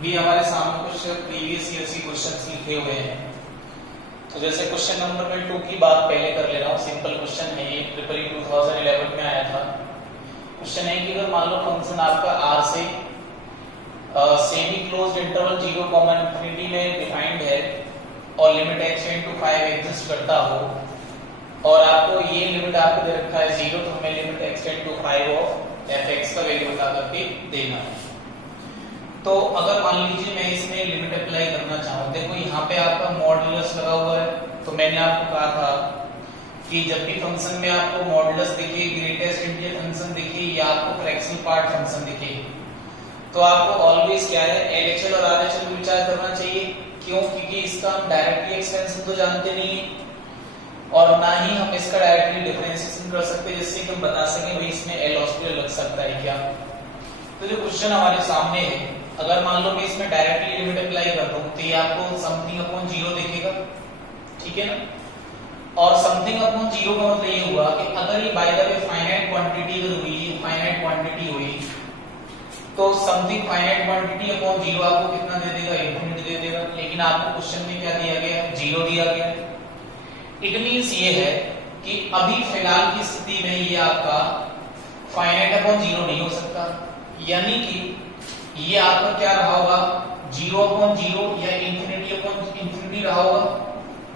भी हमारे सामने कुछ प्रीवियस ईयर के क्वेश्चंस लिखे हुए हैं। तो जैसे क्वेश्चन नंबर में 2 की बात पहले कर ले रहा हूँ। सिंपल क्वेश्चन है ये, ट्रिपल 2011 में आया था। क्वेश्चन है कि अगर मान लो फंक्शन आपका r से सेमी क्लोज्ड इंटरवल 0, इंफिनिटी में डिफाइंड है और limit x tend to 5 exist करता हो और आपको ये लिमिट आपको दे रखा है 0, तो हमें limit x tend to 5 of fx का वैल्यू बता करके देना है। तो अगर मान लीजिए मैं इसमें लिमिट अप्लाई करना चाहूँ, देखो यहाँ पे आपका मॉडुलस लगा हुआ है। तो मैंने आपको कहा था कि जब भी फंक्शन में आपको मॉडुलस दिखे, ग्रेटेस्ट इंटीजर फंक्शन दिखे या आपको फ्रैक्शनल पार्ट फंक्शन दिखे, तो आपको ऑलवेज क्या है, एलएचएल और आरएचएल में विचार करना चाहिए। क्यों? क्योंकि इसका हम डायरेक्टली एक्सपेंशन तो जानते नहीं है और ना ही हम इसका डायरेक्टली डिफरेंशिएशन कर सकते जिससे कि हम बता सकें भाई इसमें एल हॉस्पिटल लग सकता है क्या। तो जो क्वेश्चन हमारे सामने है, अगर मान लो मैं इसमें डायरेक्टली लिमिट अप्लाई कर दूं तो ये आपको समथिंग अपॉन 0 दिखेगा, ठीक है ना। और समथिंग अपॉन 0 का मतलब ये हुआ कि अगर ये bye the way finite quantity हुई तो समथिंग फाइनाइट क्वांटिटी अपॉन 0 आपको कितना दे देगा, इंफिनिटी दे देगा। लेकिन आपको क्वेश्चन में क्या दिया गया है, 0 दिया गया है। इट मींस ये है कि अभी फिलहाल की स्थिति में ये आपका फाइनाइट अपॉन 0 नहीं हो सकता, यानी कि ये आपका क्या रहा होगा, 0 अपॉन 0 या इंफिनिटी अपॉन इंफिनिटी रहा होगा,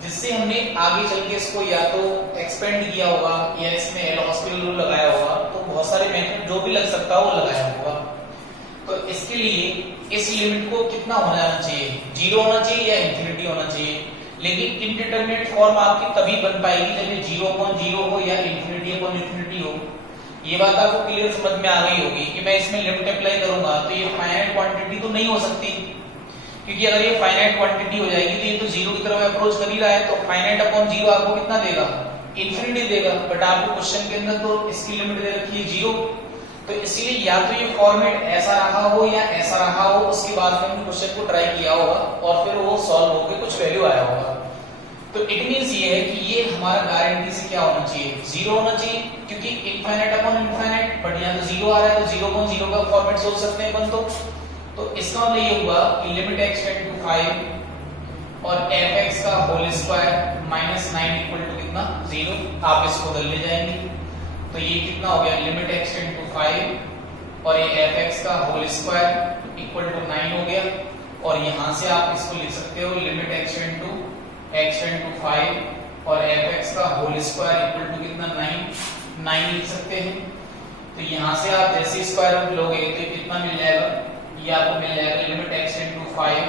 जिससे हमने आगे चल के इसको या तो एक्सपेंड किया होगा या इसमें एल हॉस्पिटल रूल लगाया होगा। तो बहुत सारे मेथड जो भी लग सकता है वो लगाया होगा। तो इसके लिए इस लिमिट को कितना होना चाहिए, 0 होना चाहिए या इंफिनिटी होना चाहिए। लेकिन इनडिटरमिनेट फॉर्म आपकी तभी बन पाएगी जब ये 0 अपॉन 0 हो या इंफिनिटी अपॉन इंफिनिटी हो। ये बात आपको क्लियर समझ में आ गई होगी कि मैं इसमें लिमिट अप्लाई करूंगा तो ये फाइनाइट क्वांटिटी तो नहीं हो सकती, क्योंकि अगर ये फाइनाइट क्वांटिटी हो जाएगी तो ये तो 0 की तरफ अप्रोच कर ही रहा है। तो फाइनाइट अपॉन 0 आपको कितना देगा, इंफिनिटी देगा। बट आपको क्वेश्चन के अंदर तो इसकी लिमिट दे रखी है 0, तो इसलिए या तो ये फॉर्मेट ऐसा रहा हो या ऐसा रहा हो, उसके बाद में हमने क्वेश्चन को ट्राई किया होगा और फिर वो सॉल्व होकर कुछ वैल्यू आया होगा। तो इट मींस ये है कि ये हमारा गारंटी से क्या होना चाहिए, 0 होना चाहिए, क्योंकि इनफाइनाइट अपॉन इनफाइनाइट, बट यहाँ तो 0 आ रहा है तो 0 अपॉन 0 का फॉर्मेट सोच सकते हैं अपन। तो इसका मतलब ये हुआ कि लिमिट x टेंड टू 5 और fx का whole square minus 9 equal to कितना, 0। आप इसको उधर ले जाएंगे तो ये कितना हो गया, लिमिट x टेंड टू 5 और ये fx का होल स्क्वायर इक्वल टू 9 हो गया। और यहां से आप इसको लिख सकते हो लिमिट x टेंड टू 5 और fx का होल स्क्वायर इक्वल टू कितना, 9 लिख सकते हैं। तो यहां से आप जैसे स्क्वायर रूट लोगे तो कितना मिल जाएगा, ये आपको मिल जाएगा limit x tend to 5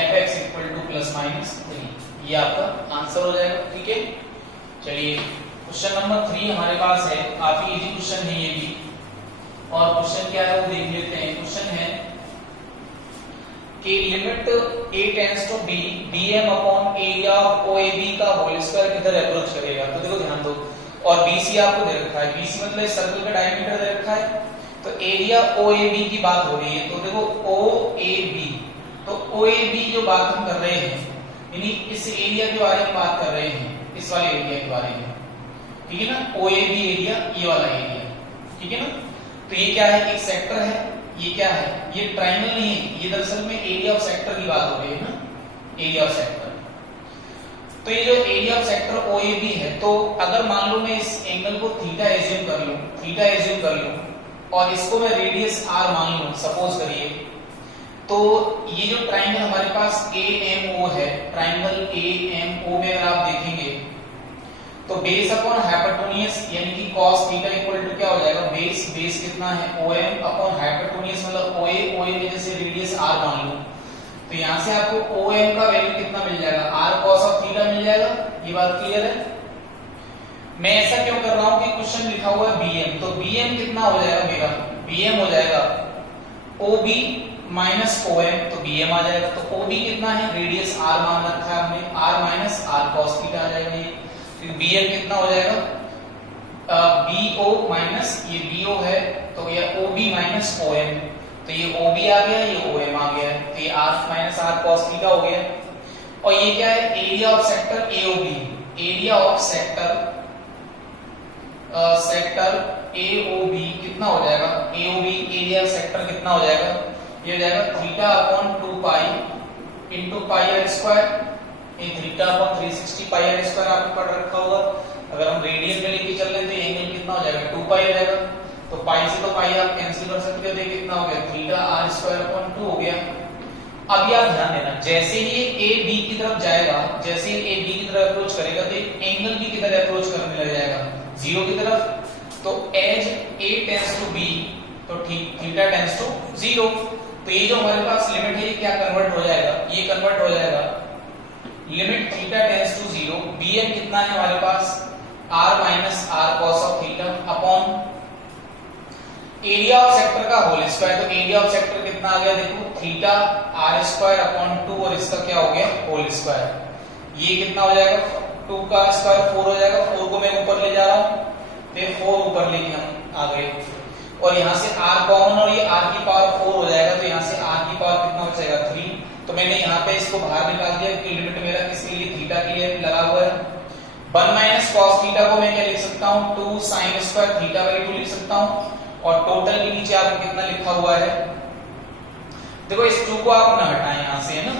fx equal to plus minus 3। ये आपका आंसर हो जाएगा, ठीक है। चलिए क्वेश्चन नंबर 3 हमारे पास है, काफी इजी क्वेश्चन है ये भी। और क्वेश्चन क्या है वो देख लेते हैं। क्वेश्चन है कि limit a tends to b bm upon area of OAB का होल स्क्वायर किधर अप्रोच करेगा। तो देखो ध्यान दो, और BC आपको दे रखा है, BC मतलब सर्कल का डायमीटर दे रखा है। तो एरिया OAB की बात हो रही है, तो देखो OAB, तो OAB जो बात हम कर रहे हैं यानी इस एरिया के बारे में बात कर रहे हैं, इस वाले एरिया के बारे में, ठीक है ना। OAB एरिया, ये वाला एरिया, ठीक है ना। तो ये क्या है, एक सेक्टर है, ये क्या है, ये ट्रायंगल नहीं है, ये दरअसल में एरिया ऑफ सेक्टर की बात हो रही है ना, एरिया ऑफ सेक्टर। तो ये जो एरिया ऑफ सेक्टर OAB है, तो अगर मान लो मैं इस एंगल को थीटा एज्यूम कर लूं और इसको मैं रेडियस r मान लूं, सपोज करिए, तो ये जो ट्रायंगल हमारे पास AMO है, ट्रायंगल AMO में अगर आप देखेंगे तो बेस अपॉन हाइपोटेन्यूज यानी कि cos थीटा इक्वल टू क्या हो जाएगा, बेस कितना है, OM अपॉन हाइपोटेन्यूज मतलब OA में जैसे रेडियस r मान लो, तो यहां से आपको OM का वैल्यू कितना मिल जाएगा, r cos ऑफ थीटा मिल जाएगा। ये बात क्लियर है। मैं ऐसा क्यों कर रहा हूं कि क्वेश्चन लिखा हुआ है BM, तो BM कितना हो जाएगा मेरा, BM हो जाएगा OB माइनस OM, तो BM आ जाएगा। तो OB कितना है, रेडियस r मान रखा है हमने, r minus r cos theta आ जाएगा ये। तो BM कितना हो जाएगा, BO माइनस ये BO है तो ये OB माइनस OM, तो ये OB आ गया, ये OM आ गया, तो ये r minus r cos theta हो गया। और ये क्या है, area of sector AOB, area of sector AOB कितना हो जाएगा, AOB एरिया ऑफ सेक्टर कितना हो जाएगा, ये हो जाएगा theta upon 2 pi into pi R square. ये theta upon 360 pi R square आपने पढ़ रखा होगा। अगर हम रेडियन में लेके चल रहे थे एंगल कितना हो जाएगा 2 पाई हो जाएगा। तो पाई से तो पाई आप कैंसिल कर सकते हो, देखिए कितना हो गया थीटा आर स्क्वायर अपॉन 2 हो गया। अब ये आप ध्यान देना, जैसे ही ए बी की तरफ जाएगा, जैसे ही ए बी की तरफ अप्रोच करेगा तो एंगल भी किधर अप्रोच करने लग जाएगा, जीरो की तरफ। तो as A tends to B तो थीटा टेंड्स टू जीरो। तो ये जो हमारे पास लिमिट है ये क्या कन्वर्ट हो जाएगा, ये कन्वर्ट हो जाएगा limit theta tends to zero. bm कितना है हमारे पास r minus R cos of theta upon area of sector का होल स्क्वायर। तो एरिया ऑफ सेक्टर कितना आ गया देखो थीटा आर स्क्वायर अपॉन 2 और इसका क्या हो गया होल स्क्वायर। ये कितना हो जाएगा 2 का स्क्वायर 4 हो जाएगा। 4 को मैं ऊपर ले जा रहा हूं, फिर 4 ऊपर लेके हम आ गए और यहां से r कॉमन और ये r की पावर 4 हो जाएगा। तो यहां से r की पावर कितना हो जाएगा 3। तो मैंने यहां पे इसको बाहर निकाल दिया क्योंकि लिमिट मेरा किसके लिए थीटा के लिए लगा हुआ है। 1 माइनस कॉस थीटा को मैं क्या लिख सकता हूं 2 sin स्क्वायर थीटा बाई 2 लिख सकता हूं। और टोटल के नीचे आपको कितना लिखा हुआ है, देखो इस 2 को आप ना हटाएं यहां से, है ना।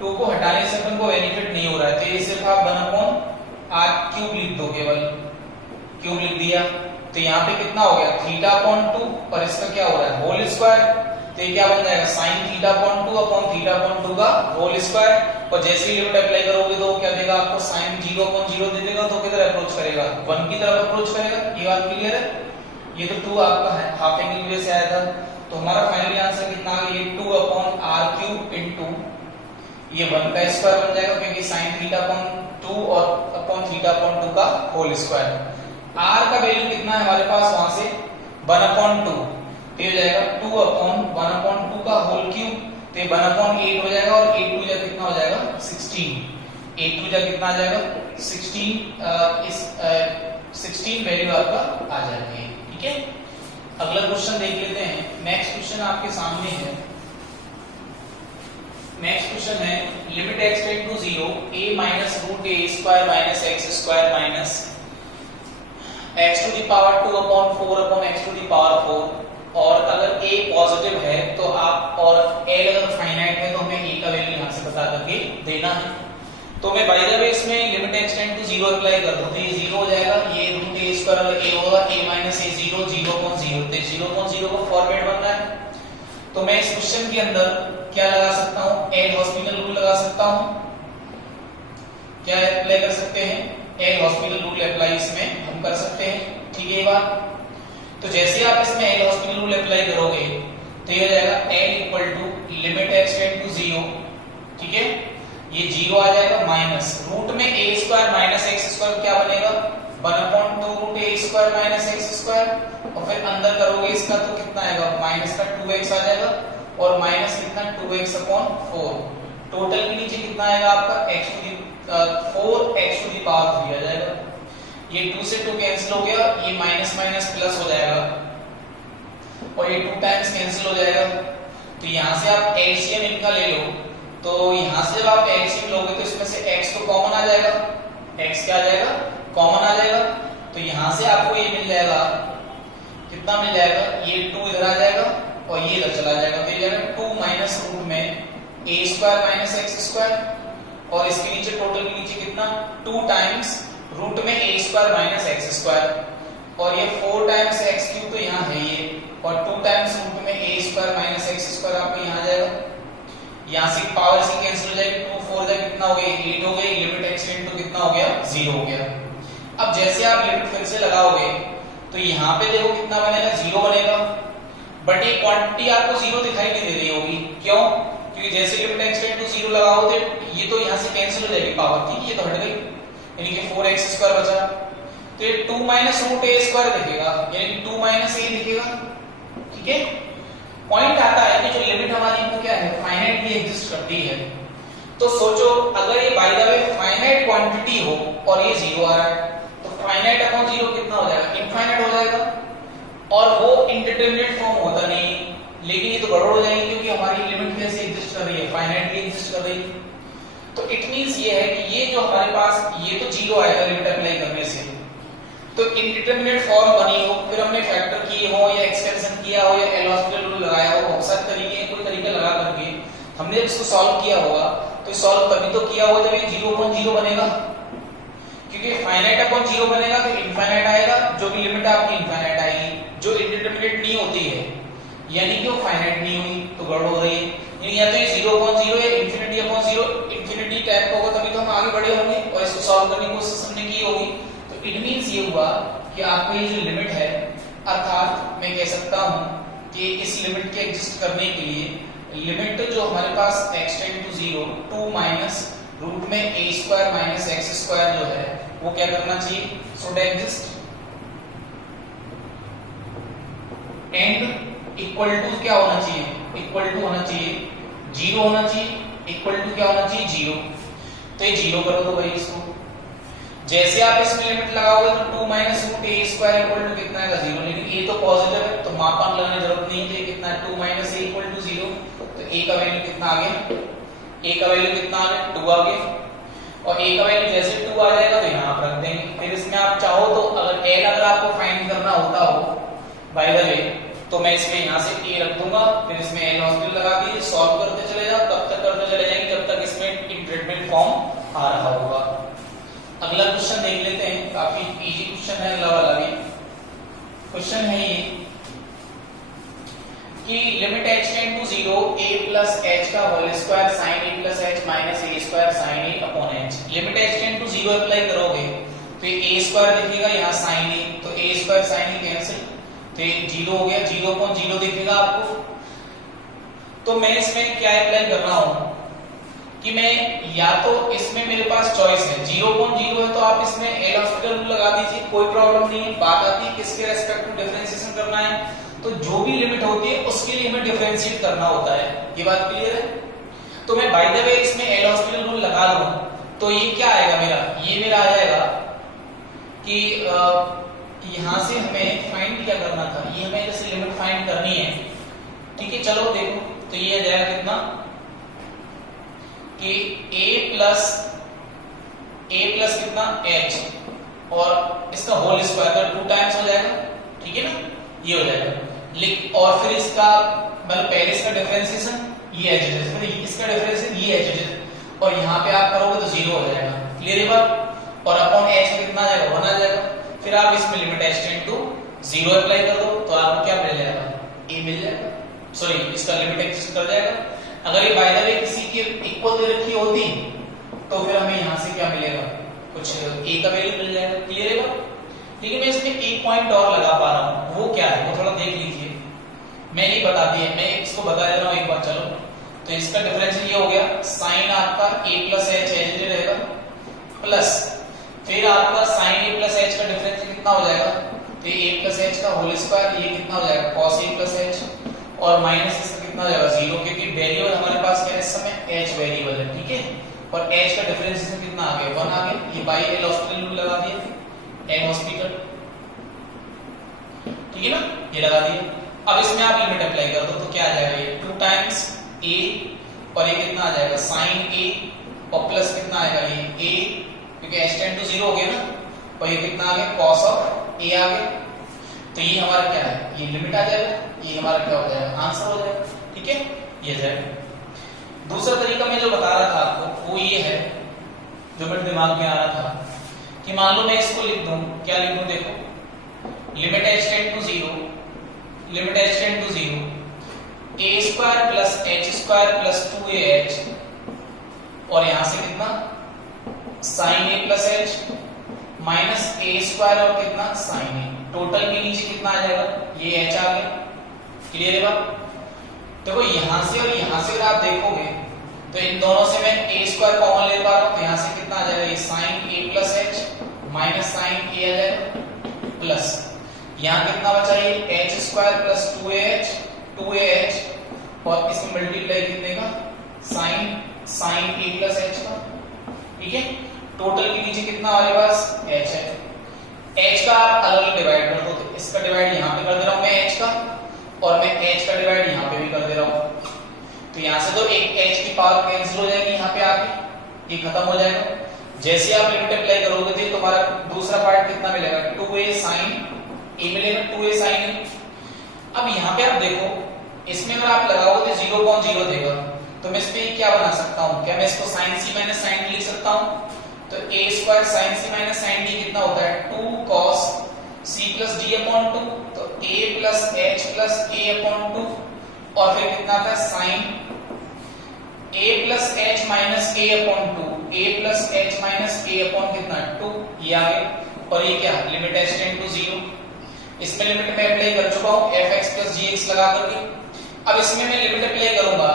2 को हटाने से अपन को बेनिफिट नहीं हो रहा है, तो ये सिर्फ आप 1 अपॉन r क्यूब लिख दो, केवल क्यूब लिख दिया। तो यहाँ पे कितना हो गया थीटा अपॉन 2 और इसका क्या हो रहा है होल स्क्वायर। तो ये क्या बन जाएगा sin theta upon 2 upon theta upon 2 का होल स्क्वायर। और जैसे ही लिमिट अप्लाई करोगे तो क्या देगा आपको sin 0 अपॉन 0 दे देगा। तो किधर अप्रोच करेगा 1 की तरफ अप्रोच करेगा। ये बात क्लियर है। ये तो 2 आपका है हाफ एंगल की वजह से आया था। तो हमारा फाइनली आंसर कितना आ गया, ये 2 अपॉन आर क्यूब इनटू ये 1 का स्क्वायर बन जाएगा क्योंकि sin थीटा अपॉन 2 और अपॉन थीटा अपॉन 2 का होल स्क्वायर। r का वैल्यू कितना है हमारे पास वहां से 1 अपॉन 2, तो ये हो जाएगा 2 अपॉन 1 अपॉन 2 का होल क्यूब। तो ये 1 अपॉन 8 हो जाएगा और 8 2 जा कितना हो जाएगा 16। 8 2 जा कितना आ जाएगा 16 वैल्यू आपका आ जाएगी। ठीक है, अगला क्वेश्चन देख लेते हैं। नेक्स्ट क्वेश्चन आपके सामने है। नेक्स्ट क्वेश्चन है limit x tend to 0 a minus root a square minus x square minus x to the power 2 upon 4 upon x to the power 4। और अगर a पॉजिटिव है तो आप, और a अगर फाइनाइट है तो हमें a का वैल्यू यहां से बता करके देना है। तो मैं बाय द वे इसमें limit x tend to 0 apply कर दूं तो ये 0 हो जाएगा। ये रूट a स्क्वायर अगर a होगा a माइनस a 0 0 अपॉन 0। तो 0 अपॉन 0 को फॉर्मेट बनना है। तो मैं इस क्वेश्चन के अंदर क्या लगा सकता हूं, एल हॉस्पिटल रूल लगा सकता हूं। क्या अप्लाई कर सकते हैं, एल हॉस्पिटल रूल अप्लाई इसमें हम कर सकते हैं। ठीक है ये बात। तो जैसे आप इसमें एल हॉस्पिटल रूल अप्लाई करोगे तो ये हो जाएगा L equal to limit x tend to 0। ठीक है, ये 0 आ जाएगा माइनस रूट में a square minus x square क्या बनेगा 1 upon 2 root a square minus x square. और फिर अंदर करोगे इसका तो कितना आएगा माइनस का 2x आ जाएगा और माइनस कितना 2x अपॉन 4। टोटल के नीचे कितना आएगा आपका x to the 4x to the power 3 आ जाएगा। ये 2 से 2 कैंसिल हो गया, ये माइनस माइनस प्लस हो जाएगा और ये 2 टाइम्स कैंसिल हो जाएगा। तो यहां से आप एलसीएम इनका ले लो। तो यहां से जब आप एलसीएम लोगे तो इसमें से x तो कॉमन आ जाएगा, x क्या आ जाएगा कॉमन आ जाएगा। तो यहां से आपको ये मिल जाएगा, कितना मिल जाएगा, ये 2 इधर आ जाएगा और ये इधर चला जाएगा। तो ये जाएगा 2 माइनस रूट में a square minus x square और इसके नीचे टोटल के नीचे कितना 2 टाइम्स रूट में a square minus x square और ये 4 टाइम्स x क्यूब तो यहाँ है ये, और 2 टाइम्स रूट में a square minus x square आपको यहाँ आ जाएगा। यहाँ से पावर से कैंसिल हो जाएगी, 2 4 जा कितना हो गया 8 हो गई। लिमिट x टेंड टू कितना हो गया 0 हो गया। अब जैसे आप लिमिट फिर से लगाओगे तो यहाँ पे देखो कितना बनेगा 0 बनेगा, बट ये क्वांटिटी आपको 0 दिखाई नहीं दे रही होगी। क्यों, क्योंकि जैसे लिमिट x टेंड टू 0 लगाओ तो ये तो यहाँ से कैंसिल हो जाएगी पावर की, ये तो हट गई, यानी कि 4x स्क्वायर बचा। तो ये 2 माइनस रूट a स्क्वायर दिखेगा, यानी कि 2 माइनस a दिखेगा। ठीक है, पॉइंट आता है कि जो लिमिट हमारी वो क्या है फाइनाइटली एग्जिस्ट करती है। तो सोचो अगर ये bye the way finite quantity हो और ये 0 आ रहा है तो फाइनाइट अपॉन 0 कितना हो जाएगा इनफाइनाइट हो जाएगा। और वो इंडिटरमिनेट फॉर्म होता नहीं, लेकिन ये तो गड़बड़ हो जाएगी क्योंकि हमारी लिमिट कैसे एग्जिस्ट कर रही है फाइनाइटली एग्जिस्ट कर रही है। तो इट मींस ये है कि ये जो हमारे पास ये तो 0 आएगा लिमिट अप्लाई करने से, तो इंडिटरमिनेट फॉर्म बनी हो, फिर हमने फैक्टर किए हो या एक्सटेंशन किया हो या एल हॉस्पिटल रूल लगाया हो, बहुत सारे तरीके हैं, कोई तरीका लगा करके हमने इसको सॉल्व किया होगा, तो सॉल्व तभी तो किया होगा जब ये 0.0 बनेगा, क्योंकि फाइनाइट अपॉन 0 बनेगा तो इनफाइनाइट आएगा, जो कि लिमिट आपकी इनफाइनाइट आएगी, जो इंडिटरमिनेट नहीं होती है यानी कि वो फाइनाइट नहीं हुई तो गड़बड़ हो रही है। या तो ये 0.0 या इंफिनिटी अपॉन 0 इंफिनिटी टाइप का होगा, तभी तो हम आगे बढ़े होंगे और इसको सॉल्व करने की कोशिश हमने की होगी। तो इट मींस ये हुआ कि आपका ये जो लिमिट है, अर्थात मैं कह सकता हूं कि इस लिमिट के एग्जिस्ट करने के लिए लिमिट जो हमारे पास x tend to 0 2 minus root में a square minus x square जो है वो क्या करना चाहिए, should exist and equal to क्या होना चाहिए, इक्वल टू होना चाहिए 0 होना चाहिए, इक्वल टू क्या होना चाहिए 0। तो ये 0 करो तो भाई इसको, जैसे आप इसमें लिमिट लगाओगे तो 2 minus root a square equal to कितना आएगा 0, लेकिन ये तो पॉजिटिव है तो मापांक लगाने की जरूरत नहीं है, तो ये कितना है 2 माइनस a इक्वल टू 0। तो a का वैल्यू कितना आ गया, a का वैल्यू कितना आ गया 2 आ गया, और a का वैल्यू जैसे 2 आ जाएगा तो यहाँ पर रख देंगे। फिर इसमें आप चाहो तो अगर l अगर आपको फाइंड करना होता हो बाय द वे, तो मैं इसमें यहाँ से a रख दूंगा, फिर इसमें एल हॉस्पिटल लगा दीजिए, सॉल्व करते चले जाओ, तब तक करते चले जाएंगे जब तक इसमें इंटरमीडिएट फॉर्म आ रहा होगा। अगला क्वेश्चन देख लेते हैं, काफी इजी क्वेश्चन है अगला वाला भी। क्वेश्चन है ये कि limit h tend to 0 a plus h का whole square sin a plus h minus a square sin a upon h। Limit h tend to 0 apply करोगे तो ये a स्क्वायर दिखेगा, यहाँ sin a, तो a square sin a cancel, तो ये 0 हो गया, 0.0 दिखेगा आपको। तो मैं इसमें क्या अप्लाई कर रहा हूं कि मैं या तो इसमें मेरे पास चॉइस है 0.0 है तो आप इसमें एल हॉस्पिटल लगा दीजिए, कोई प्रॉब्लम नहीं है। बात आती है किसके रेस्पेक्ट में डिफरेंशिएशन करना है, तो जो भी लिमिट होती है उसके लिए हमें डिफरेंशिएट करना होता है, ये बात क्लियर है। तो मैं बाय द वे इसमें एल हॉस्पिटल रूल लगा लूं तो ये क्या आएगा मेरा, ये मेरा आ जाएगा कि यहां से हमें फाइंड क्या करना था, ये हमें जैसे लिमिट फाइंड करनी है, ठीक है। चलो देखो, तो ये आ जाएगा कितना कि a प्लस कितना h और इसका होल स्क्वायर तो 2 टाइम्स हो जाएगा, ठीक है ना, ये हो जाएगा। लिख और फिर इसका मतलब पहले इसका डिफरेंशिएशन ये एच है, फिर इसका डिफरेंशिएशन ये एच है, और यहाँ पे आप करोगे तो 0 हो जाएगा, क्लियर है बात। और अपॉन h कितना आ जाएगा 1 आ जाएगा। फिर आप इसमें limit h tend to 0 apply कर दो तो आपको क्या मिल जाएगा, a मिल जाएगा, सॉरी इसका लिमिट एग्जिस्ट कर जाएगा। अगर ये बाय द वे किसी की इक्वल दे रखी होती तो फिर हमें यहाँ से क्या मिलेगा, कुछ a का वैल्यू मिल जाएगा, क्लियर है बात। ठीक है, मैं इसमें एक पॉइंट और लगा पा रहा हूँ, वो क्या है वो थोड़ा देख लीजिए, मैं नहीं बता दिया, मैं इसको बता दे रहा हूँ एक बार। चलो तो इसका डिफरेंशियल ये हो गया, साइन आपका a प्लस h एज रहेगा, प्लस फिर आपका साइन a प्लस h का डिफरेंशियल कितना हो जाएगा, तो a प्लस h का होल स्क्वायर, ये कितना हो जाएगा cos a प्लस h, और माइनस इसका कितना हो जाएगा 0, क्योंकि वेरिएबल हमारे पास क्या है इस समय h वेरिएबल है, ठीक है। और h का डिफरेंशियल कितना आ गया 1 आ गया, ये बाई एल हॉस्पिटल रूल लगा दिया, एल हॉस्पिटल, ठीक है ना, ये लगा दिया। अब इसमें आप लिमिट अप्लाई कर दो तो क्या आ जाएगा, ये 2 टाइम्स a और ये कितना आ जाएगा sin a, और प्लस कितना आएगा ये a, क्योंकि h टेंड टू 0 हो गया ना, और ये कितना आ गया cos ऑफ a आ गया। तो ये हमारा क्या है, ये लिमिट आ जाएगा, ये हमारा क्या हो जाएगा आंसर हो जाएगा, ठीक है, ये जाएगा। दूसरा तरीका मैं जो बता रहा था आपको वो ये है, जो मेरे दिमाग में आ रहा था कि मान लो मैं इसको लिख दूं, क्या लिख दूं, देखो limit h tend to 0, limit h tend to 0 a square plus h square plus 2ah, और यहां से कितना sin a plus h minus a square और कितना sin a, टोटल के नीचे कितना आ जाएगा, ये h आ गया, क्लियर है बात। देखो यहां से और यहां से अगर आप देखोगे तो इन दोनों से मैं a स्क्वायर कॉमन ले पा रहा हूं, तो यहां से कितना आ जाएगा, ये sin a plus h minus sin a आ जाएगा, प्लस यहां कितना बचा, ये h स्क्वायर प्लस 2ah, और इसमें मल्टीप्लाई कितने का sin a प्लस h का, ठीक है। टोटल के नीचे कितना हमारे पास h है, h का आप अलग डिवाइड कर दो, तो इसका डिवाइड यहां पे कर दे रहा हूं मैं h का, और मैं h का डिवाइड यहां पे भी कर दे रहा हूं, तो यहां से तो एक h की पावर कैंसिल हो जाएगी, यहां पे आके ये खत्म हो जाएगा। जैसे आप लिमिट अप्लाई करोगे तो तुम्हारा दूसरा पार्ट कितना मिलेगा, 2a sin a मिलेगा, 2a sin a। अब यहाँ पे आप देखो, इसमें अगर आप लगाओगे तो 0.0 देगा, तो मैं इस पे क्या बना सकता हूँ, क्या मैं इसको sin c minus sin d लिख सकता हूँ? तो a square sin c minus sin d कितना होता है 2 cos c plus d upon 2, तो a plus h plus a upon 2, और फिर कितना आता है sin a plus h minus a upon 2, a plus h minus a upon कितना 2, ये आ गया। और ये क्या, लिमिट h टेंड टू 0, इसमें लिमिट मैं अप्लाई कर चुका हूँ fx प्लस gx लगा करके। अब इसमें मैं लिमिट अप्लाई करूंगा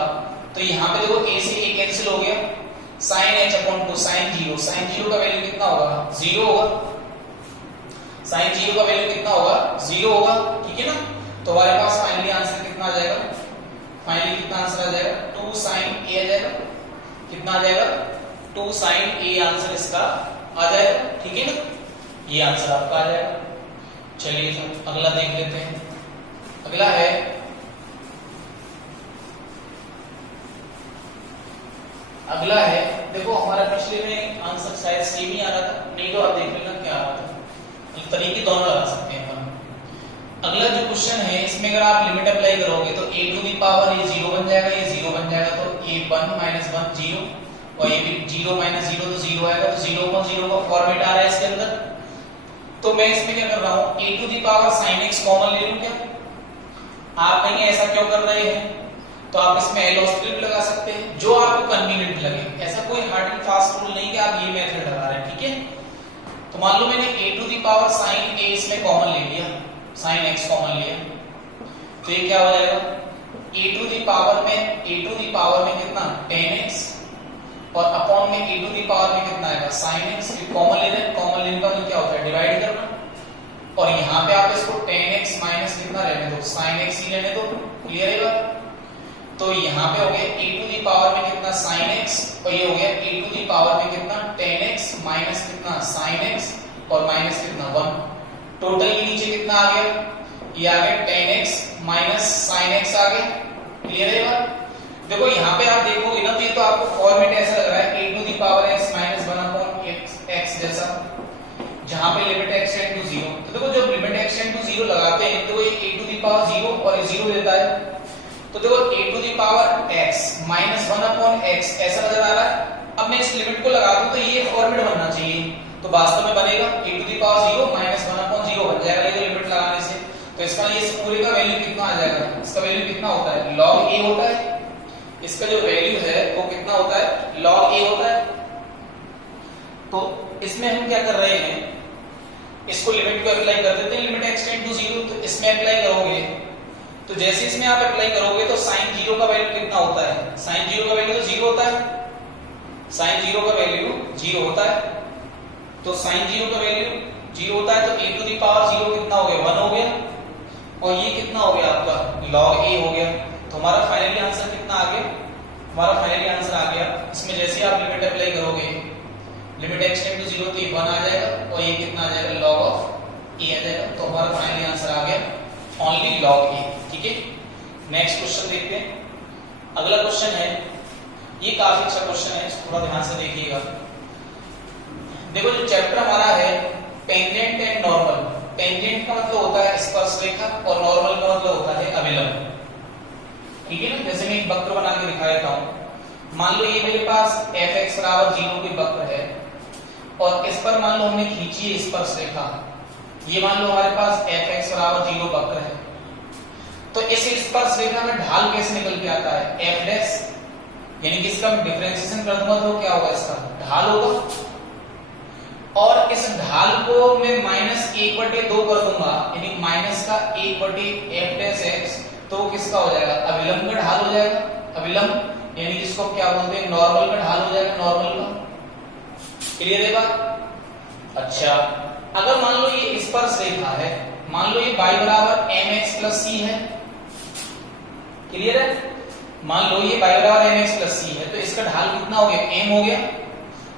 तो यहाँ पे देखो a से a कैंसिल हो गया, sin h upon 2 sin 0, sin 0 का वैल्यू कितना होगा 0 होगा, sin 0 का वैल्यू कितना होगा 0 होगा, ठीक है ना। तो हमारे पास फाइनली आंसर कितना आ जाएगा, फाइनली कितना आंसर आ जाएगा 2 sin a आ जाएगा, कितना आ जाएगा 2 sin a आंसर इसका आ जाएगा, ठीक है ना, ये आंसर आपका आ जाएगा। चलिए तो अगला देख लेते हैं। अगला है देखो हमारा पिछले में आंसर शायद सेम ही आ रहा था, नहीं तो आप देख लेना क्या आ रहा था, तरीके दोनों लगा सकते हैं हम। अगला जो क्वेश्चन है इसमें अगर आप लिमिट अप्लाई करोगे तो a टू द पावर ये 0 बन जाएगा, ये 0 बन जाएगा, तो a 1 माइनस 1 0, और ये भी 0 माइनस 0 तो 0 आएगा, तो 0.0 का फॉर्मेट आ रहा है इसके अंदर। तो मैं इसमें क्या कर रहा हूँ, a to the power sin x common ले लूं क्या? आप नहीं ऐसा क्यों कर रहे हैं, तो आप इसमें एल हॉस्पिटल लगा सकते हैं, जो आपको कन्वीनियंट लगे, ऐसा कोई हार्ड एंड फास्ट रूल नहीं कि आप ये मेथड लगा रहे हैं, ठीक है। तो मान लो मैंने a to the power sin a इसमें कॉमन ले लिया, sin x कॉमन लिया, तो ये क्या हो जाएगा a टू द पावर में कितना 10x, और अपॉन में a टू द पावर में कितना आएगा sin x, कॉमन ले रहे हैं, कॉमन लेने का मतलब क्या होता है डिवाइड करना, और यहाँ पे आप इसको 10x माइनस कितना रहने दो sin x ही रहने दो, क्लियर है बात। तो यहाँ पे हो गया a टू द पावर में कितना sin x, और ये हो गया a टू द पावर में कितना 10x माइनस कितना sin x, और माइनस कितना 1, टोटल के नीचे कितना आ गया, ये आ गया 10x माइनस sin x आ गया, क्लियर है बात। देखो यहाँ पे आप देखोगे ना, तो ये तो आपको फॉर्मेट ऐसा लग रहा है a to the power x minus 1 upon x जैसा, जहां पे लिमिट x टेंड टू 0। तो देखो जब लिमिट x टेंड टू 0 लगाते हैं तो ये a टू द पावर 0 और ये 0 देता है, तो देखो a to the power x minus 1 upon x ऐसा नजर आ रहा है। अब मैं इस लिमिट को लगा दूं तो ये फॉर्मेट बनना चाहिए, तो वास्तव में बनेगा a to the power 0 minus 1 upon 0 बन जाएगा ये लिमिट लगाने से। तो इसका ये इस पूरे का वैल्यू कितना आ जाएगा, इसका वैल्यू कितना होता है log a होता है, इसका जो वैल्यू है वो कितना होता है log a होता है। तो इसमें हम क्या कर रहे हैं, इसको लिमिट को अप्लाई कर देते हैं, लिमिट x टेंड टू 0, तो इसमें अप्लाई करोगे तो जैसे इसमें आप अप्लाई करोगे तो sin 0 का वैल्यू कितना होता है, sin 0 का वैल्यू तो 0 होता है, sin 0 का वैल्यू 0 होता है, तो sin 0 का वैल्यू 0 होता है, तो a टू द पावर 0 कितना हो गया 1 हो गया, और ये कितना हो गया आपका log a हो गया। तो हमारा फाइनली आंसर कितना आ गया, हमारा फाइनली आंसर आ गया, इसमें जैसे आप लिमिट अप्लाई करोगे लिमिट x टेंड टू 0 तो ये 1 आ जाएगा, और ये कितना आ जाएगा log ऑफ a आ जाएगा। तो हमारा फाइनली आंसर आ गया ओनली log a, ठीक है। नेक्स्ट क्वेश्चन देखते हैं। अगला क्वेश्चन है, ये काफी अच्छा क्वेश्चन है, थोड़ा ध्यान से देखिएगा। देखो जो चैप्टर हमारा है टेंजेंट एंड नॉर्मल, टेंजेंट का मतलब होता है स्पर्शरेखा और नॉर्मल का मतलब होता है अभिलंब, ठीक है ना। जैसे मैं एक वक्र बना के दिखा देता हूं, मान लो ये मेरे पास fx बराबर 0 की वक्र है, और इस पर मान लो हमने खींची है स्पर्शरेखा, ये मान लो हमारे पास fx बराबर 0 वक्र है, तो इस स्पर्शरेखा में ढाल कैसे निकल के आता है f डैश, यानी कि इसका डिफरेंशिएशन कर दूंगा तो क्या होगा, इसका ढाल होगा, और इस ढाल को मैं -1/2 कर दूंगा, यानी माइनस का 1/f डैश x, तो किसका हो जाएगा अभिलंब का ढाल हो जाएगा, अभिलंब यानी जिसको क्या बोलते हैं नॉर्मल का ढाल हो जाएगा, नॉर्मल का, क्लियर है बात। अच्छा अगर मान लो ये स्पर्शरेखा है, मान लो ये y बराबर mx प्लस c है, क्लियर है, मान लो ये y बराबर mx प्लस c है, तो इसका ढाल कितना हो गया m हो गया,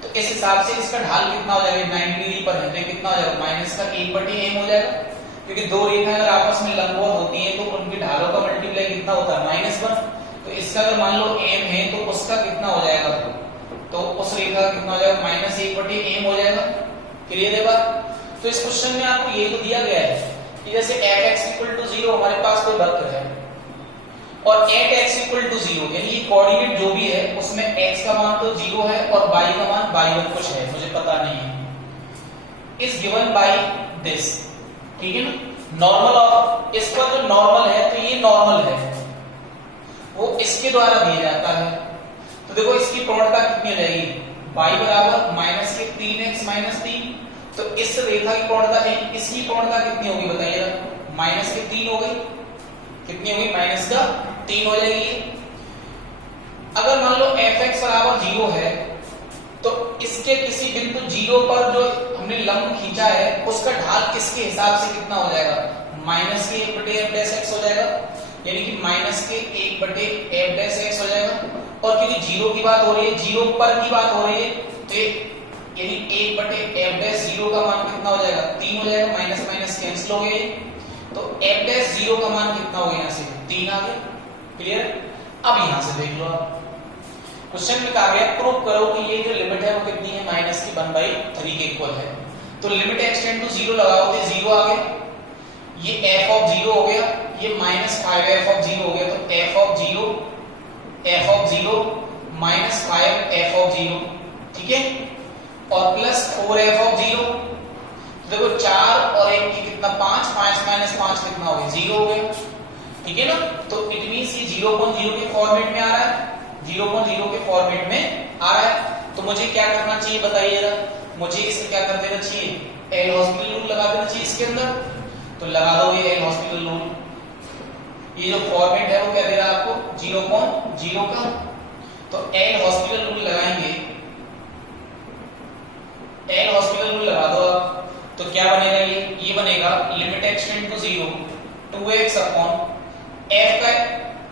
तो इस हिसाब से इसका ढाल कितना हो जाएगा 90 डिग्री पर है, तो कितना हो जाएगा माइनस का 1/m हो जाएगा, क्योंकि दो रेखाएं अगर आपस में लंबवत होती हैं तो उनकी ढालों का मल्टीप्लाई कितना होता है -1, तो इसका अगर मान लो m है तो उसका कितना हो जाएगा, तो उस रेखा का कितना हो जाएगा -1/m हो जाएगा, क्लियर है बात। तो इस क्वेश्चन में आपको ये तो दिया गया है कि जैसे f(x)=0 हमारे पास कोई वक्र है और 8x=0 यानी ये कोऑर्डिनेट जो भी है उसमें x का मान तो 0 है और y का मान y1 कुछ है, मुझे पता नहीं है, इज गिवन बाय दिस, ठीक है ना। नॉर्मल ऑफ इस पर जो नॉर्मल है तो ये नॉर्मल है वो इसके द्वारा दिया जाता है। तो देखो इसकी प्रवणता कितनी हो जाएगी, y बराबर माइनस के 3x माइनस 3, तो इस रेखा की प्रवणता है, इसकी प्रवणता कितनी होगी बताइए, माइनस के 3 हो गई, कितनी होगी माइनस का 3 हो जाएगी। अगर मान लो fx बराबर 0 है तो इसके किसी बिंदु 0 पर जो हमने लंब खींचा है उसका ढाल किसके हिसाब से कितना हो जाएगा, माइनस के 1/f(x) हो जाएगा, यानी कि माइनस के 1/f(x) हो जाएगा। और क्योंकि 0 की बात हो रही है, 0 पर की बात हो रही है, तो यानी 1/f(0) का मान कितना हो जाएगा, 3 हो जाएगा, माइनस माइनस कैंसिल हो गए, तो f(0) का मान कितना हो गया, यहाँ से 3 आ गया। क्लियर। अब यहाँ से देख लो आप, क्वेश्चन में कहा गया प्रूव करो कि ये जो लिमिट है वो कितनी है, माइनस की 1/3 के इक्वल है। तो लिमिट एक्सटेंड टू 0 लगाओ तो 0 आ गया, ये f(0) हो गया, ये -5f(0) हो गया, तो f(0) -5f(0), ठीक है, और प्लस 4f(0), देखो 4 और 1 की कितना 5, 5 माइनस 5 कितना हो गया 0 हो गया, ठीक है ना। तो इट मींस ये 0.0 के फॉर्मेट में आ रहा है, 0.0 के फॉर्मेट में आ रहा है। तो मुझे क्या करना चाहिए बताइए जरा, मुझे इसे क्या कर देना चाहिए, एल हॉस्पिटल रूल लगा देना चाहिए इसके अंदर। तो लगा दो ये एल हॉस्पिटल रूल, ये जो फॉर्मेट है वो क्या दे रहा है आपको 0.0 का। तो एल हॉस्पिटल रूल लगाएंगे, एल हॉस्पिटल रूल लगा दो आप, तो क्या बनेगा, ये बनेगा limit x tend to 0 2x upon f का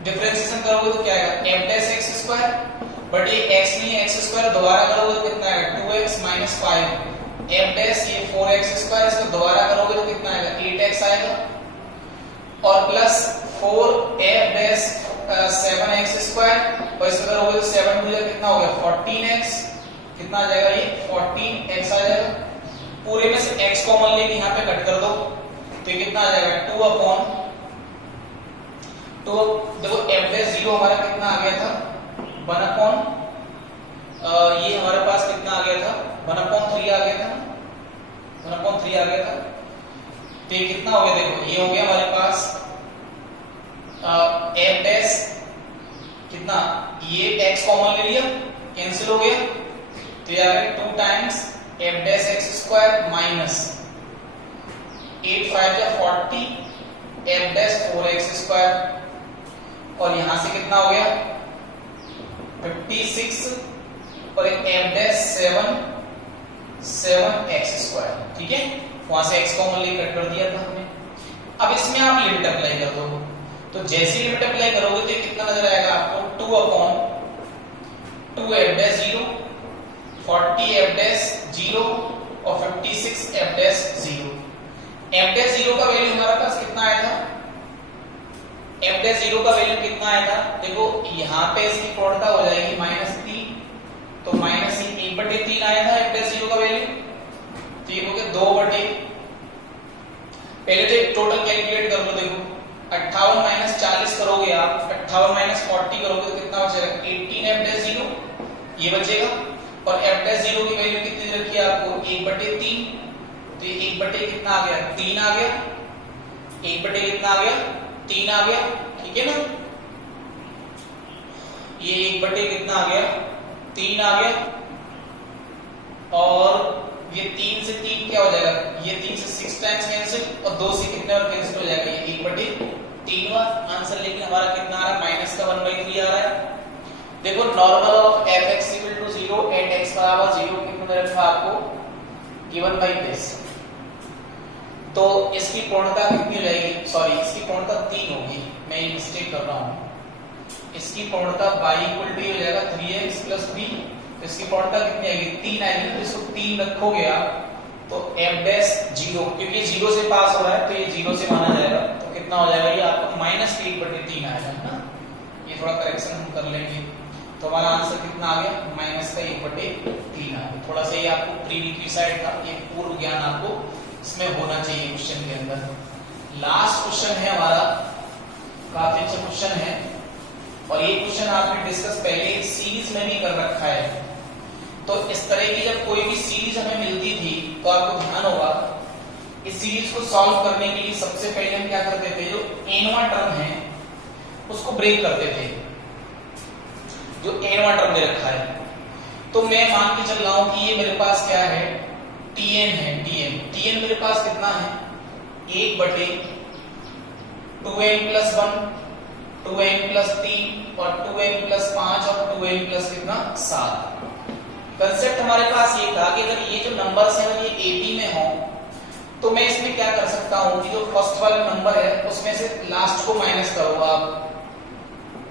डिफरेंशिएशन करोगे तो क्या आएगा f(x²), बट ये x नहीं है x² दोबारा करोगे तो कितना आएगा 2x - 5, f' ये 4x², इसको दोबारा करोगे तो कितना आएगा 8x आएगा, और प्लस 4f' 7x² और इसको करोगे तो 7 2 कितना हो गया 14x, कितना आ जाएगा ये 14x आ जाएगा। पूरे में से x कॉमन लेके यहाँ पे कट कर दो तो ये कितना आ जाएगा 2 अपॉन, तो देखो f(0) हमारा कितना आ गया था 1 अपॉन, ये हमारे पास कितना आ गया था 1/3 आ गया था, 1/3 आ गया था। तो ये कितना हो गया, देखो ये हो गया हमारे पास f' कितना, ये x कॉमन ले लिया कैंसिल हो गया, तो ये आ गया 2 टाइम्स f'(x² माइनस 8 5 या 40 f'(4x²), और यहां से कितना हो गया 56 और एक f'(7 7x²), ठीक है, वहां से x कॉमन ले कट कर दिया था हमने। अब इसमें आप लिमिट अप्लाई कर दो, तो जैसे लिमिट अप्लाई करोगे तो कितना नजर आएगा आपको 2 अपॉन 2f'(0), 40f'(0) और 56f'(0). f'(0) का वैल्यू हमारे पास कितना आया था, f'(0) का वैल्यू कितना आया था, देखो यहाँ पे इसकी प्रवणता हो जाएगी -3, तो -1/3 आया था f'(0) का वैल्यू, तो ये हो गया 2/, पहले तो टोटल कैलकुलेट कर लो, देखो 58 - 40 करोगे आप, 58 - 40 करोगे तो कितना बचेगा 18f'(0) ये बचेगा, और f'(0) की वैल्यू कितनी रखी है आपको 1/3, तो ये 1/ कितना आ गया 3 आ गया, 1/ कितना आ गया 3 आ गया, ठीक है ना, ये 1/ कितना आ गया 3 आ गया, और ये 3 से 3 क्या हो जाएगा, ये 3 से 6 टाइम्स कैंसिल, और 2 से कितने और कैंसिल हो जाएगा, ये 1/3 आंसर, लेकिन हमारा कितना आ रहा है माइनस का 1/3 आ रहा है। देखो normal of f(x) = 0 eight x = 0 कितना रखा आपको गिवन बाय दिस, तो इसकी पूर्णता कितनी हो जाएगी, सॉरी इसकी पूर्णता 3 होगी, मैं ये मिस्टेक कर रहा हूं, इसकी पूर्णता y = हो जाएगा 3x + b, तो इसकी पूर्णता कितनी आएगी 3 आएगी, तो इसको 3 रखोगे आप तो f'(0), क्योंकि 0 से पास हो रहा है तो ये 0 से माना जाएगा, तो कितना हो जाएगा ये आपको -1/3 आएगा ना, ये थोड़ा करेक्शन हम कर लेंगे, तो हमारा आंसर कितना आ गया -1/3 आ गया। थोड़ा सा ये आपको प्री रिक्विसाइट था, ये पूर्व ज्ञान आपको इसमें होना चाहिए क्वेश्चन के अंदर। लास्ट क्वेश्चन है हमारा, काफी अच्छा क्वेश्चन है और ये क्वेश्चन आपने डिस्कस पहले सीरीज में भी कर रखा है। तो इस तरह की जब कोई भी सीरीज हमें मिलती थी तो आपको ध्यान होगा इस सीरीज को सॉल्व करने के लिए सबसे पहले हम क्या करते थे, जो एनवा टर्म है उसको ब्रेक करते थे, जो एनवा टर्म दे रखा है। तो मैं मान के चल रहा हूं कि ये मेरे पास क्या है, tn है, tn मेरे पास कितना है, 1 बटे 2n प्लस 1, 2n प्लस 3 और 2n प्लस 5 और 2n प्लस कितना 7। कंसेप्ट हमारे पास ये था कि अगर ये जो नंबर्स हैं अगर ये 80 में हो तो मैं इसमें क्या कर सकता हूं कि जो फर्स्ट वाला नंबर है उसमें से लास्ट को माइनस करूंगा आप,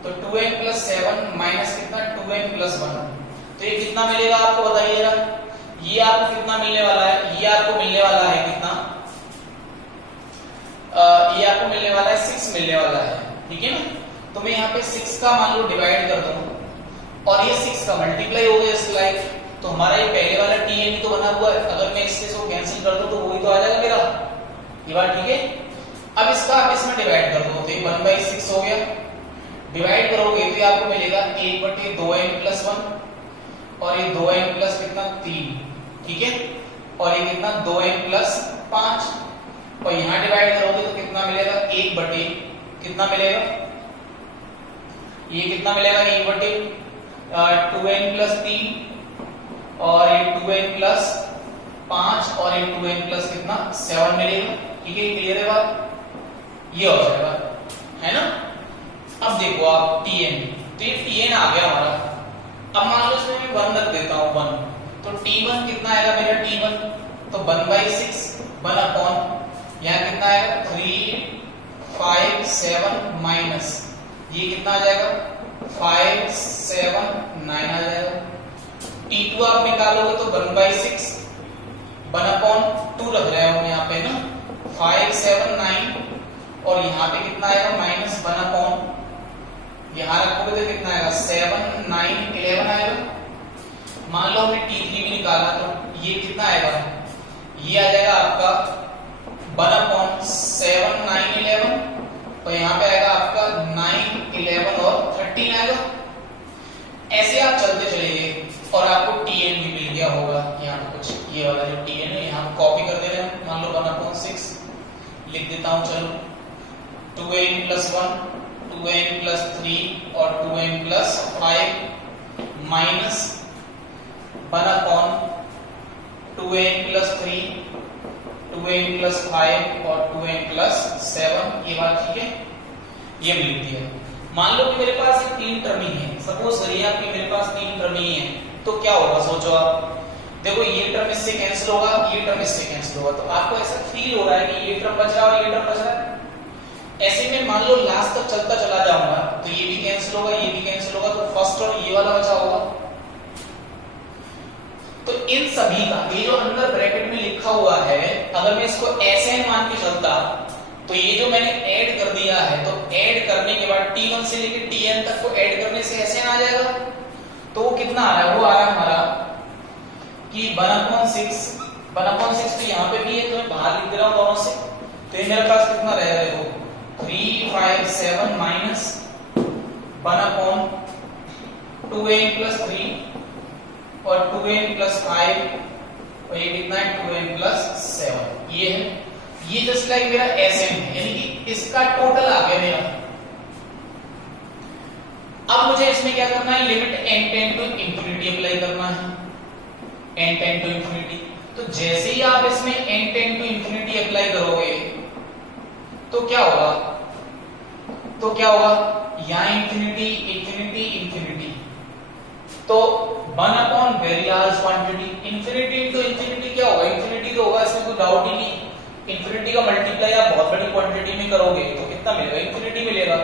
तो 2n प्लस 7 माइनस कितना 2n प्लस 1, तो ये कितना मिलेगा आपको बताइएगा। ये आपको कितना मिलने वाला है, ये आपको मिलने वाला है कितना, ये आपको मिलने वाला है 6 मिलने वाला है, ठीक है ना। तो मैं यहाँ पे 6 का मान लो डिवाइड कर दूं और ये 6 का मल्टीप्लाई हो गया इसके लाइक, तो हमारा ये पहले वाला tn तो बना हुआ है, अगर मैं इससे इसको कैंसिल कर दूं तो वही तो आ जाएगा मेरा, ये बात ठीक है। अब इसका आप इसमें डिवाइड कर दो तो ये 1/6 हो गया, डिवाइड करोगे तो आपको मिलेगा 1/2n प्लस 1 और ये 2n प्लस कितना 3, ठीक है, और ये कितना 2n प्लस 5 और यहां डिवाइड करोगे तो कितना मिलेगा 1 बटे कितना मिलेगा, ये कितना मिलेगा 1/2n प्लस 3 और ये 2n प्लस 5 और ये 2n प्लस कितना 7 मिलेगा, ठीक है, क्लियर है बात, ये हो जाएगा, है ना। अब देखो आप tn, तो ये tn आ गया हमारा। अब मान लो इसमें मैं 1 रख देता हूं 1, तो t1 कितना आएगा मेरा t1, तो 1/6 1 अपॉन यहां कितना आएगा 3 5 7 माइनस ये कितना आ जाएगा 5 7 9 आ जाएगा। t2 आप निकालोगे तो 1/6 1 अपॉन 2 रख रहे हो यहाँ पे ना, 5 7 9 और यहाँ पे कितना आएगा माइनस 1 अपॉन यहाँ रखोगे तो कितना आएगा 7 9 11 आएगा। मान लो हमने t3 भी निकाला तो ये कितना आएगा, ये आ जाएगा आपका 1 अपॉन 7 9 11, तो यहाँ पे आएगा आपका 9 11 और 13 आएगा। ऐसे आप चलते चलेंगे और आपको tn भी मिल गया होगा। यहाँ पे कुछ ये वाला जो tn है यहाँ कॉपी कर दे रहे हैं, मान लो 1/6 लिख देता हूँ, चलो 2n प्लस 1 2n प्लस 3 और 2n plus 5 minus 1 upon 2n plus 3 2n plus 5 और 2n प्लस 7, ये बात ठीक है, ये मिल गई है। मान लो कि मेरे पास ये 3 टर्म ही है, सपोज करिए आपकी मेरे पास 3 टर्म ही है, तो क्या होगा सोचो आप, देखो ये टर्म इससे कैंसिल होगा, ये टर्म इससे कैंसिल होगा, तो आपको ऐसा फील हो रहा है कि ये टर्म बच रहा है और ये टर्म बच रहा है। ऐसे में मान लो लास्ट तक चलता चला जाऊंगा तो ये भी कैंसिल होगा, ये भी कैंसिल होगा, तो फर्स्ट और ये वाला बचा होगा। तो इन सभी का ये जो अंदर ब्रैकेट में लिखा हुआ है, अगर मैं इसको ऐसे मान के चलता तो ये जो मैंने ऐड कर दिया है, तो ऐड करने के बाद t1 से लेकर tn तक को ऐड करने से ऐसे आ जाएगा, तो वो कितना आ रहा है, वो आ रहा है हमारा कि 1/6 तो यहाँ पे भी है, तो मैं बाहर लिख दे रहा हूँ दोनों से, तो ये मेरे पास कितना रहेगा, देखो 3 5 7 माइनस 1 अपॉन 2n प्लस 3 और 2n प्लस 5 और ये कितना है 2n प्लस 7, ये है, ये जस्ट लाइक मेरा Sm है, यानी कि इसका टोटल आ गया मेरा। अब मुझे इसमें क्या करना है, limit n tend to infinity apply करना है, n टेंड टू इंफिनिटी। तो जैसे ही आप इसमें n tend to infinity apply करोगे तो क्या होगा, यहां इंफिनिटी इंफिनिटी इंफिनिटी, तो 1 upon very large quantity, infinity into infinity क्या होगा, इंफिनिटी तो होगा, इसमें कोई डाउट ही नहीं। इंफिनिटी का मल्टीप्लाई आप बहुत बड़ी क्वांटिटी में करोगे तो कितना मिलेगा, इंफिनिटी मिलेगा,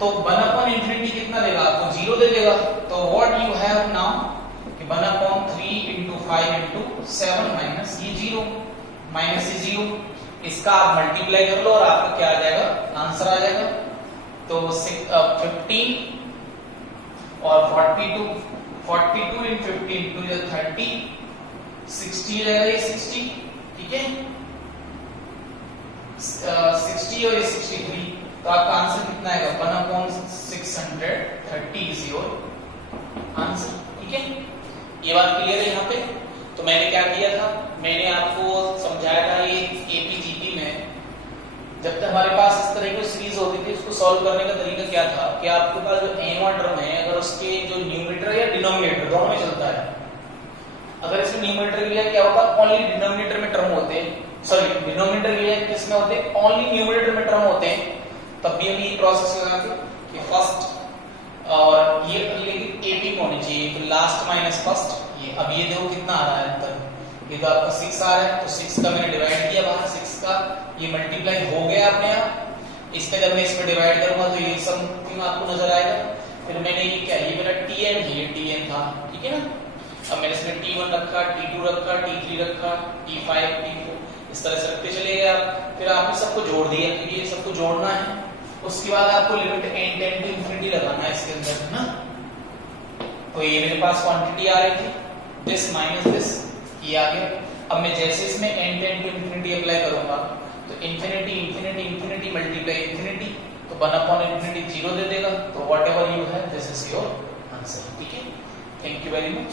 तो 1 अपॉन इंफिनिटी कितना देगा आपको, 0 दे देगा। तो व्हाट यू हैव नाउ कि 1 अपॉन 3 into 5 into 7 माइनस ये 0 माइनस ये 0, इसका आप मल्टीप्लाई कर लो और आपका क्या आ जाएगा, आंसर आ जाएगा। तो 15 और 42 इन 15 टू 30, 60 रहेगा, ये 60, ठीक है। 60 और ये 63, तो आपका आंसर कितना आएगा 1/630 इज योर आंसर। ठीक है, ये बात क्लियर है यहाँ पे। तो मैंने क्या किया था, मैंने आपको समझाया था ये एपीजीपी में जब तक हमारे पास इस तरह की सीरीज होती थी उसको सॉल्व करने का तरीका क्या था कि आपके पास जो n1 टर्म है अगर उसके जो न्यूमरेटर या डिनोमिनेटर दोनों में चलता है, अगर इसमें न्यूमरेटर के लिए क्या होता है ओनली डिनोमिनेटर में टर्म होते हैं, सॉरी डिनोमिनेटर के लिए किसमें होते हैं ओनली न्यूमरेटर में टर्म होते हैं, तब भी हम ये प्रोसेस लगाते कि फर्स्ट और ये लेकिन एपी में होनी चाहिए, तो लास्ट माइनस फर्स्ट। ये अब ये देखो कितना आ रहा है अंतर, ये तो आपका 6 आ रहा है, तो 6 का मैंने डिवाइड किया बाहर, 6 का ये मल्टीप्लाई हो गया अपने आप, इसमें जब मैं इसमें डिवाइड करूंगा तो ये समथिंग आपको नजर आएगा। फिर मैंने ये क्या, ये मेरा tn है, ये tn था, ठीक है ना। अब मैंने इसमें t1 रखा, t2 रखा, t3 रखा, t5, t4, इस तरह से रखते चले गए आप। फिर आपने सबको जोड़ दिया, फिर ये सबको जोड़ना है, उसके बाद आपको limit n tend to infinity लगाना है इसके अंदर, है ना। तो ये मेरे पास क्वांटिटी आ रही थी, दिस माइनस दिस, ये आ गया। अब मैं जैसे इसमें n tend to infinity apply करूंगा तो infinity infinity infinity multiply infinity, तो 1/infinity 0 दे देगा, तो whatever you have this is your answer. ठीक है, थैंक यू वेरी मच।